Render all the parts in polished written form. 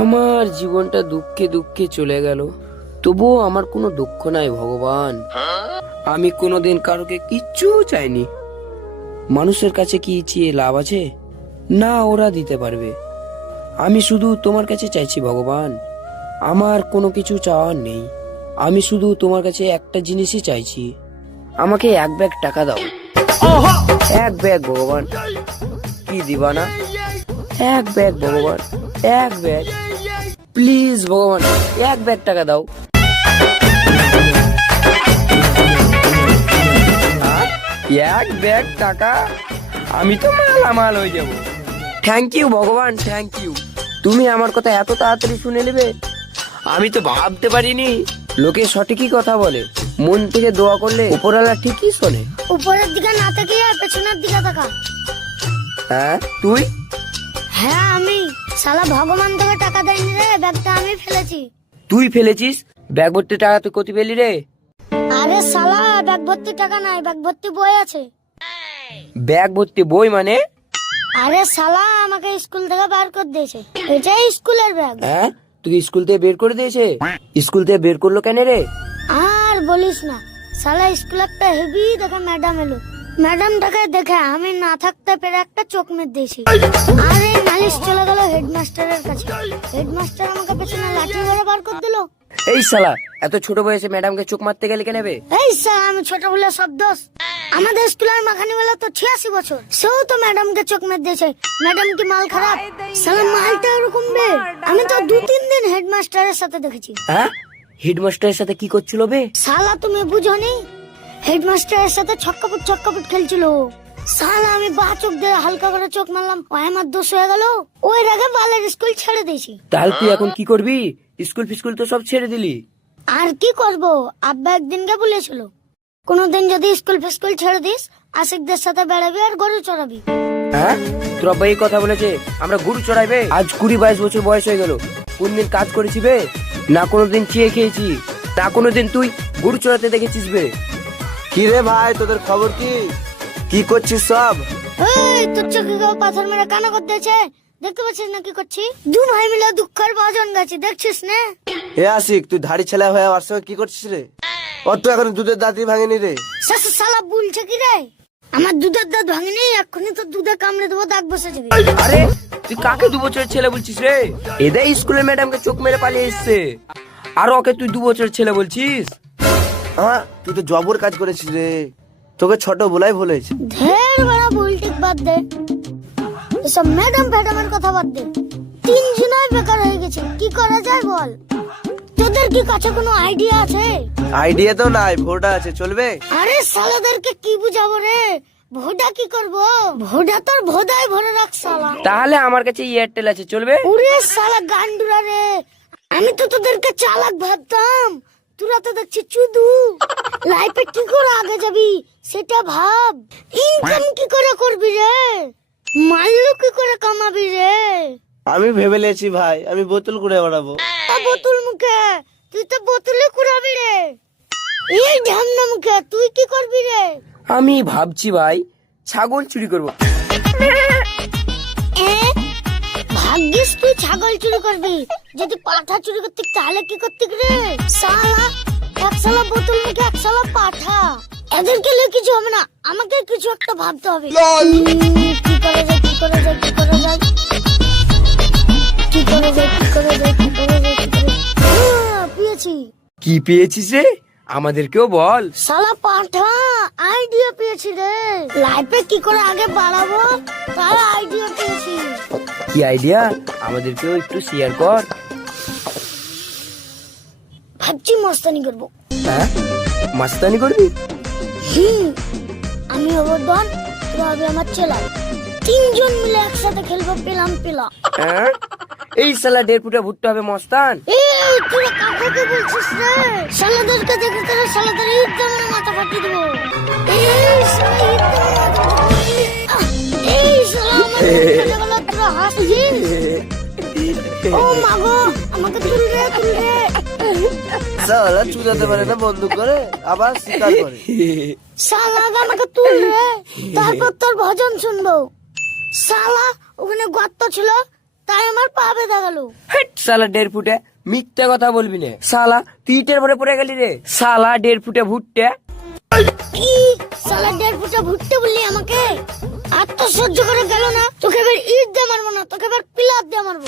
আমার জীবনটা দুঃখে দুঃখে চলে গেল, তবুও আমার কোনো দুঃখ নাই ভগবান। আমি কোনোদিন কারোকে কিচ্ছু চাইনি। মানুষের কাছে কি চেয়ে লাভ আছে? না, ওরা দিতে পারবে। আমি শুধু তোমার কাছে চাইছি ভগবান, আমার কোনো কিছু চাওয়ার নেই। আমি শুধু তোমার কাছে একটা জিনিসই চাইছি, আমাকে এক ব্যাগ টাকা দাও। এক ব্যাগ ভগবান, কি দিবা না? এক ব্যাগ ভগবান, এক ব্যাগ, প্লিজ ভগবান, এক ব্যাগ টাকা দাও। এক ব্যাগ টাকা, আমি তো মালামাল হয়ে যাব। থ্যাংক ইউ ভগবান, থ্যাংক ইউ। তুমি আমার কথা এত তাড়াতাড়ি শুনে নেবে, আমি তো ভাবতে পারিনি। লোকে সঠিকই কথা বলে, মন থেকে দোয়া করলে উপরওয়ালা ঠিকই শোনে। উপরের দিকে না তাকিয়ে পেছনের দিকে তাকা। হ্যাঁ তুই? হ্যাঁ আমি। শালা ভগবান তোকে টাকা দেয়নি রে, ব্যাগটা আমি ফেলেছি। তুই ফেলেছিস? ব্যাগ ভর্তি টাকা তুই কোথায় পেলি রে? আরে শালা, ব্যাগ ভর্তি টাকা নাই, ব্যাগ ভর্তি বই আছে। ব্যাগ ভর্তি বই মানে? আরে শালা, আমাকে স্কুল থেকে বার করে দিয়েছে, এটাই স্কুলের ব্যাগ। হ্যাঁ, তুই স্কুল থেকে বের করে দিয়েছে? স্কুল থেকে বের করলো কেন রে? আর বলিস না, শালা স্কুল একটা হেভি দেখে ম্যাডাম এলো। ম্যাডামটাকে দেখে আমি না থাকতে পেরে একটা চোখ মেরে দিয়েছি। আরে নালিশ চলে গেল হেডমাস্টারের কাছে। হেডমাস্টার আমাকে পেছনে লাঠি ধরে বার করে দিল। এই শালা, এত ছোট বয়সে ম্যাডামকে চোখ মারতে গেলে কেন বে? এই শালা, আমি ছোট বলে সব দোষ। আমাদের স্কুলের মাখানি বেলা তো 86 বছর, সেও তো ম্যাডামকে চোখ মেরে দিয়েছে। ম্যাডাম কি মাল খারাপ? শালা মালটা এরকম বে। আমি তো 2-3 দিন হেডমাস্টারের সাথে দেখেছি। হ্যাঁ, হেডমাস্টারের সাথে কি করছিল বে? শালা তুমি বুঝোনি, হেডমাস্টারের সাথে ছক্কাপুট ছক্কাপুট খেলছিল। শালা আমি বা চোখ দিয়ে হালকা করে চোখ মারলাম, ওই আমার দোষ হয়ে গেল। ওই আগে বালের স্কুল ছেড়ে দিয়েছি। তাহলে তুই এখন কি করবি? স্কুল ফিস্কুল তো সব ছেড়ে দিলি। আর কি করব, আব্বা একদিনকে বলেছিল, কোনদিন যদি স্কুল ফিস্কুল ছেড়ে দিস, আশিকদের সাথে বেড়াবি আর গরু চড়াবি। হ্যাঁ, তোর আব্বা এই কথা বলেছে আমরা গরু চড়াইবে? আজ 20-22 বছর বয়স হয়ে গেল, কোনদিন কাজ করেছি বে? না কোনোদিন চেয়ে খেয়েছি, না কোনোদিন তুই গরু চড়াতে দেখেছিস বে? কি রে ভাই, তোদের খবর কি? কি করছিস সব? এই তোর চোখে কেউ পাথর মেরে কানা করে দিয়েছে, দেখতে পাচ্ছিস না কি করছি? দু ভাই মিলে দুঃখের বাজন গাছি, দেখছিস না? এ আশিক, তুই ধাড়ি ছেলে হয়ে আমার সঙ্গে কি করছিস রে? ওর তো এখন দুধের দাঁতই ভাঙেনি রে। শালা বলছে কি রে? আমার দুধের দাঁত ভাঙেনি, এক্ষুনি তো দুধে কামড়ে দেবো, দাগ বসে যাবে। আরে তুই কাকে 2 বছরের ছেলে বলছিস রে? এদের স্কুলের ম্যাডামকে চোখ মেরে পালিয়ে এসছে, আর ওকে তুই 2 বছরের ছেলে বলছিস? হ্যাঁ, তুই তো জবর কাজ করেছিস রে, তোকে ছোট বলাই ভুল হয়েছে। ঢের বড় ভুল ঠিক বাদ দে, এসব ম্যাডাম ফ্যাডামের কথা বাদ দে। 3 জনাই বেকার হয়ে গেছে, কি করা যায় বল? তোদের কি কাছে কোনো আইডিয়া আছে? আইডিয়া তো নাই, ভোটা আছে, চলবে? আরে শালাদেরকে কি বুঝাবো রে? ভোডা কি করবো? ভোডা তোর ভোদায় ভরে রাখ শালা। তাহলে আমার কাছে এয়ারটেল আছে, চলবে? ওরে শালা গান্ডুরা রে, আমি তো তোদেরকে চালাক ভাবতাম, তোরা তো দেখছি চুদু। লাইফে কি করে আগে যাবি সেটা ভাব। ইনকাম কি করে করবি রে? মাল্লু কি করে কামাবি রে? আমি ভেবে লেছি ভাই, আমি বোতল করে বেড়াবো। বোতল মুখে, তুই তো বোতলে কুড়াবি রে। এই ঢামনা মুখে, তুই কি করবি রে? আমি ভাবছি ভাই, ছাগল চুরি করব। ভাগ্যিস তুই ছাগল চুরি করবি, যদি পাঠা চুরি করতি তাহলে কি করতি রে? শালা, এক শালা বোতল মুখে, এক শালা পাঠা, এদেরকে নিয়ে কিছু হবে না, আমাকে কিছু একটা ভাবতে হবে। কি করা যায়, কি করা যায়, কি করা যায়, কি করা যায়, কি করা যায়, কি করা যায়, কি করা যায়। পেয়েছি। কি পেয়েছিস রে? আমাদেরকেও বল। শালা পাঠা, আইডিয়া পেয়েছি রে। লাইফে কি করে আগে বাড়াবো তার আইডিয়া পেয়েছি। কি আইডিয়া? আমাদেরকেও একটু শেয়ার কর। ভাবছি মস্তানি করবো। হ্যাঁ, মাস্তানি করবি? আমি হবো ডন, তুই হবে আমার চেলা, 3 জন মিলে একসাথে খেলবো পেলাম পেলা। হ্যাঁ, এই শালা 1.5 ফুটা ভুট্টা হবে মস্তান। এই তুই কাকে বলছিস রে? শালাদেরকে দেখে তোরা শালাদের ঈদ জামানে মাথা ফাটিয়ে দেবো। এই শালা ঈদ জামানে মাথা ফাটিয়ে দেবো। এই শালা আমার তোরা হাসছিস? ও মাগো, আমাকে তুল রে, তুল রে। শালা চুদাতে পারে না, বন্দুক করে আবার শিকার করে। শালা আমাকে তুল রে, তারপর তোর ভজন শুনবো। শালা ওখানে গর্ত ছিল, তাই আমার পা বেঁধে গেল। হেট, শালা 1.5 ফুটে মিথ্যে কথা বলবি না শালা, তুই ইটের ভরে পড়ে গেলি রে শালা 1.5 ফুটে ভুট্টে। কি শালা 1.5 ফুটা ভুট্টে বললি আমাকে? আর তো সহ্য করে গেল না, তোকে এবার ইট দিয়ে মারবো না, তোকে এবার পিলার দিয়ে মারবো।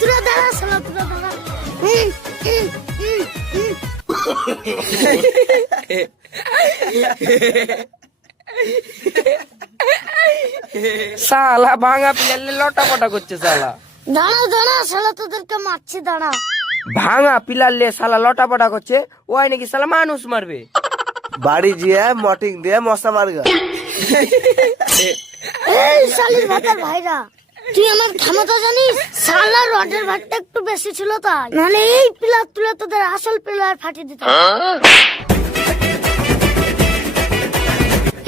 তোরা দাঁড়া শালা, তোরা দাঁড়া। শালা ভাঙা পিলালে লটাপটা করছে শালা। দাঁড়া দাঁড়া শালা, তোদেরকে মারছি দাঁড়া। ভাঙা পিলালে শালা লটাপটা করছে, ওই নাকি শালা মানুষ মারবে। বাড়ি গিয়ে মটিং দিয়ে মশা মারগা। এই শালির ভাতার ভাইরা, তুই আমার ক্ষমতা জানিস? শালা রডের ভাতটা একটু বেশি ছিল তাই, নাহলে এই পিলার তুলে তোদের আসল পিলার ফাটিয়ে দিতাম।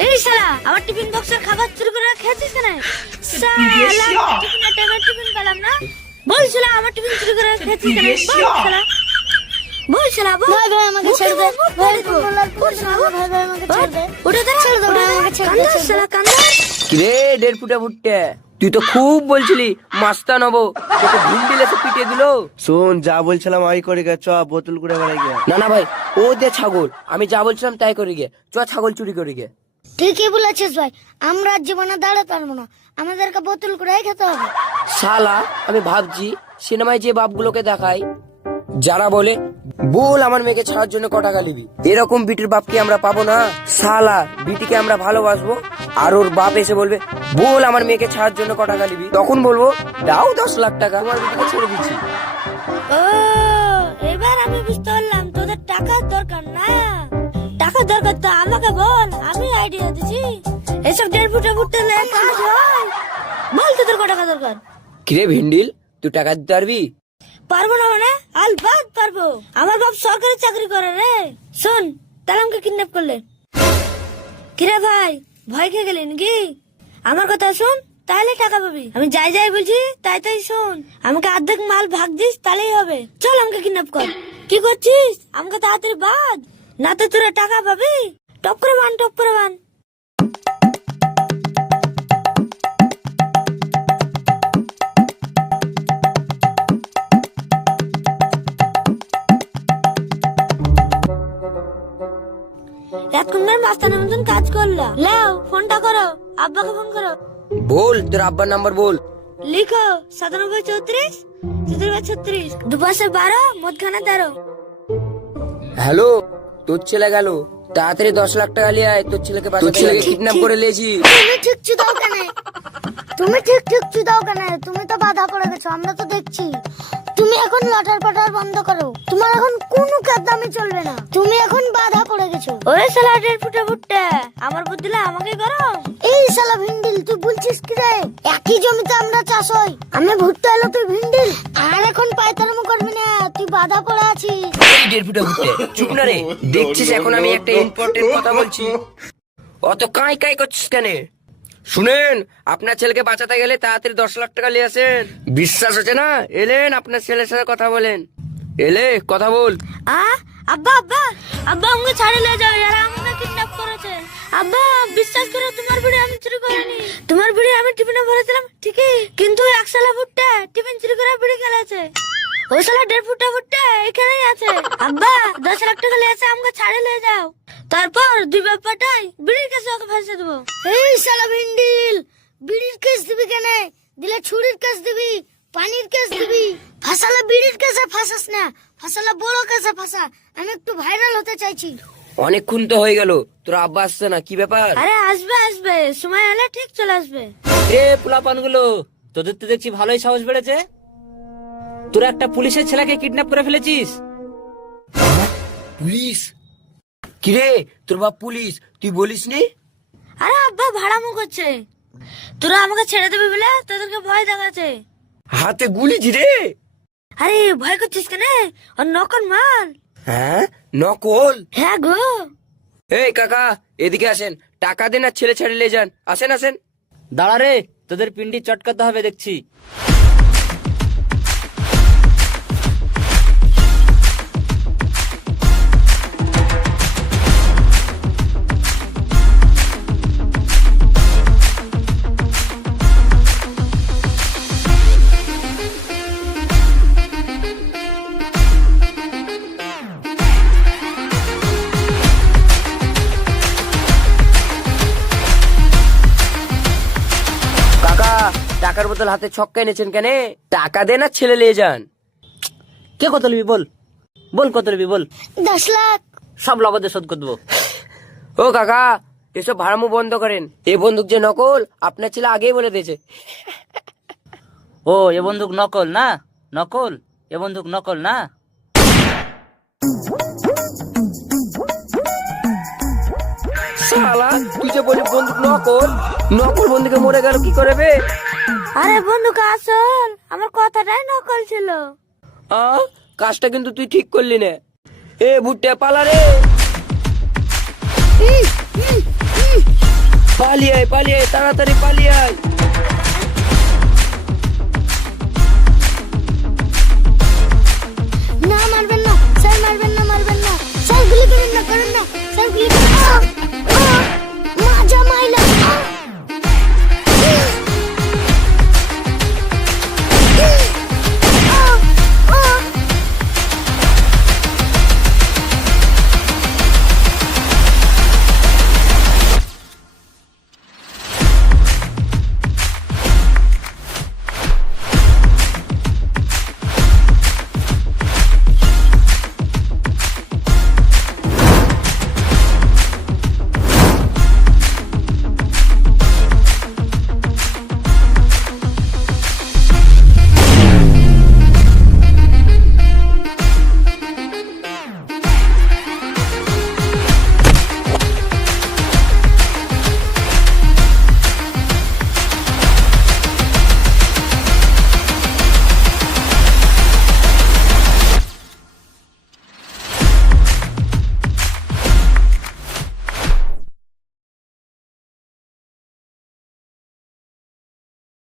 এই শালা আমার টিফিন বক্সের খাবার চুরি করে খেয়েছিস কেন? শালা টিফিনের টাইমে টিফিন পেলাম না, বল শালা আমার টিফিন চুরি করে খেয়েছিস কেন? বল শালা, বল শালা, বল। ভাই ভাই আমাকে ছেড়ে দে, ভাই বল শালা, ভাই ভাই আমাকে ছেড়ে দে, ওটা দে, ছেড়ে দে ভাই আমাকে ছেড়ে দে শালা, কান্দা। কিরে 1.5 ফুটে ভুট্টে, তুই তো খুব বলছিলি মাস্তা নবো, তোকে ভিন্ডিলে তো পিটিয়ে দিল। শোন, যা বলছিলাম ওই করে গে, চ বোতল করে বেড়াই গে। না না ভাই, ও দে ছাগল, আমি যা বলছিলাম তাই করি গে, চ ছাগল চুরি করি গে। ঠিকই বলেছিস ভাই, আমরা জীবনে দাঁড়াতে পারবো না, আমাদেরকে বোতল করে খেতে হবে। শালা আমি ভাবছি সিনেমায় যে বাপগুলোকে দেখায় যারা বলে বল আমার মেয়েকে ছাড়ার জন্য ক টাকা নিবি, এরকম বিটির বাপকে আমরা পাবো না। শালা বিটিকে আমরা ভালোবাসবো, আর ওর বাপ এসে বলবে বল আমার মেয়েকে ছাড়ার জন্য ক টাকা নিবি, তখন বলবো দাও 10 লাখ টাকা, তোমার বিটিকে ছেড়ে দিচ্ছি। ও এবার আমি বুঝতে পারলাম তোদের টাকার দরকার না, টাকার দরকার তো আমাকে বল, আমি আইডিয়া দিচ্ছি। এসব 1.5 ফুটা ফুটতে কাজ হয়, বল তোদের ক টাকা দরকার? কিরে ভিন্ডিল, তুই টাকা দিতে পারবি? পারবো না মানে? আলবাত পারবো, আমার বাপ সরকারি চাকরি করে রে। শোন, তাহলে আমাকে কিডন্যাপ করলে কিরে ভাই, ভয় খেয়ে গেলি নাকি? আমার কথা শোন, তাহলে টাকা পাবি। আমি যাই যাই বলছি তাই তাই শোন, আমাকে অর্ধেক মাল ভাগ দিস তাহলেই হবে। চল আমাকে কিডন্যাপ কর। কি করছিস? আমাকে তাড়াতাড়ি বাদ, না তো তোরা টাকা পাবি। টপ করে বান, টপ করে বান। এতক্ষণ মাস্টারের মতন কাজ করলা, লাও ফোনটা করো, আব্বাকে ফোন করো। বল তোর আব্বার নাম্বার বল। লিখো 9734 36 দুপাশে 12 মধ্যখানে 13। হ্যালো, তোর ছেলে গেল, তাড়াতাড়ি 10 লাখ টাকা নিয়ে আয়, তোর ছেলেকে বাঁচাতে, তোর ছেলেকে কিডন্যাপ করে লিয়েছি। তুমি ঠিক চুদাও কেন? তুমি ঠিক চুদাও কেন? তুমি তো বাধা করে গেছো, আমরা তো দেখছি। তুমি এখন লটার পটার বন্ধ করো, তোমার এখন কোনো কাজদামি চলবে না, তুমি এখন বাধা পড়ে গেছো। ওরে শালা 1.5 ফুটা ভুট্টা, আমার বুদ্ধিলা আমাকে করো। এই শালা ভিন্ডিল, তুই বলছিস কি রে? একই জমিতে আমরা চাষ হই, আমি ভুট্টা এলো তুই ভিন্ডিল, আর এখন পায়তারামো করবি না, তুই বাধা পড়ে আছিস। 1.5 ফুটে ভুট্টে, চুপ না রে, দেখছিস এখন আমি একটা ইম্পর্টেন্ট কথা বলছি, অত কাই কাই করছিস কেন? শুনেন, আপনার ছেলেকে বাঁচাতে গেলে তাড়াতাড়ি 10 লাখ টাকা নিয়ে আসেন। বিশ্বাস হচ্ছে না? এলেন আপনার ছেলের সাথে কথা বলেন, এলে কথা বল। আব্বা আব্বা আব্বা আমাকে ছাড়ে নিয়ে যাও, এরা আমাকে কিডন্যাপ করেছে। আব্বা বিশ্বাস করো, তোমার বিড়ি আমি চুরি করিনি, তোমার বিড়ি আমি টিফিনে ভরেছিলাম ঠিকই, কিন্তু 1 শালা ভুট্টা টিফিন চুরি করে বিড়ি খেলেছে। ওই শালা 1.5 ফুটা ভুট্টা এখানেই আছে। আব্বা 10 লাখ টাকা নিয়েছে, আমাকে ছাড়ে নিয়ে যাও, তারপর দুই ব্যাপারটাই বিড়ির কাছে ওকে ফাঁসিয়ে দেবো। এই শালা ভিন্ডিল, বিড়ির কেস দিবি কেন? দিলে ছুরির কেস দিবি, পানির কেস দিবি, ফাঁসালে বিড়ির কেসে ফাঁসাস না, ফাঁসালে বড় কেসে ফাঁসা। আমি একটু ভাইরাল হতে চাইছি। অনেকক্ষণ তো হয়ে গেল, তোর আব্বা আসছে না, কি ব্যাপার? আরে আসবে আসবে, সময় হলে ঠিক চলে আসবে। এ পোলাপানগুলো, তোদের তো দেখছি ভালোই সাহস বেড়েছে, তোরা একটা পুলিশের ছেলেকে কিডন্যাপ করে ফেলেছিস। পুলিশ? কিরে তোর বাপ পুলিশ, তুই বলিস নি? আরে আব্বা ভাড়ামো করছে, তোরা আমাকে ছেড়ে দেবে বলে তোদেরকে ভয় দেখাচ্ছে। হাতে গুলি রে? আরে ভয় করছিস কেন? আর নকল মাল। হ্যাঁ নকল? হ্যাঁ গো। এই কাকা এদিকে আসেন, টাকা দেন আর ছেলে ছেড়ে নিয়ে যান, আসেন আসেন। দাঁড়া রে, তোদের পিন্ডি চটকাতে হবে দেখছি। টাকার বোতল হাতে ছক্কা এনেছেন কেন? টাকা দেন আর ছেলে নিয়ে যান। কে কত নিবি বল, বল কত নিবি বল, 10 লাখ। সব লবাদে শোধ করে দেবো। ও কাকা, এসব ভাড়ামু বন্ধ করেন। এ বন্দুক যে নকল আপনার ছেলে আগেই বলে দিয়েছে। ও এ বন্দুক নকল না? নকল, এ বন্দুক নকল না? শালা তুই যে বলি বন্দুক নকল, নকল বন্দুকে মরে গেল কি করে বে? আরে বন্ধু আসল, আমার কথাটাই নকল ছিল। কাজটা কিন্তু তুই ঠিক করলি না। এ ভুট্টা পালা রে, পালিয়ে আয়, পালিয়ে আয়, তাড়াতাড়ি পালিয়ে আয়। না মারবেন না স্যার, মারবেন না, মারবেন না স্যার, গুলি করেন না, করেন না স্যার, গুলি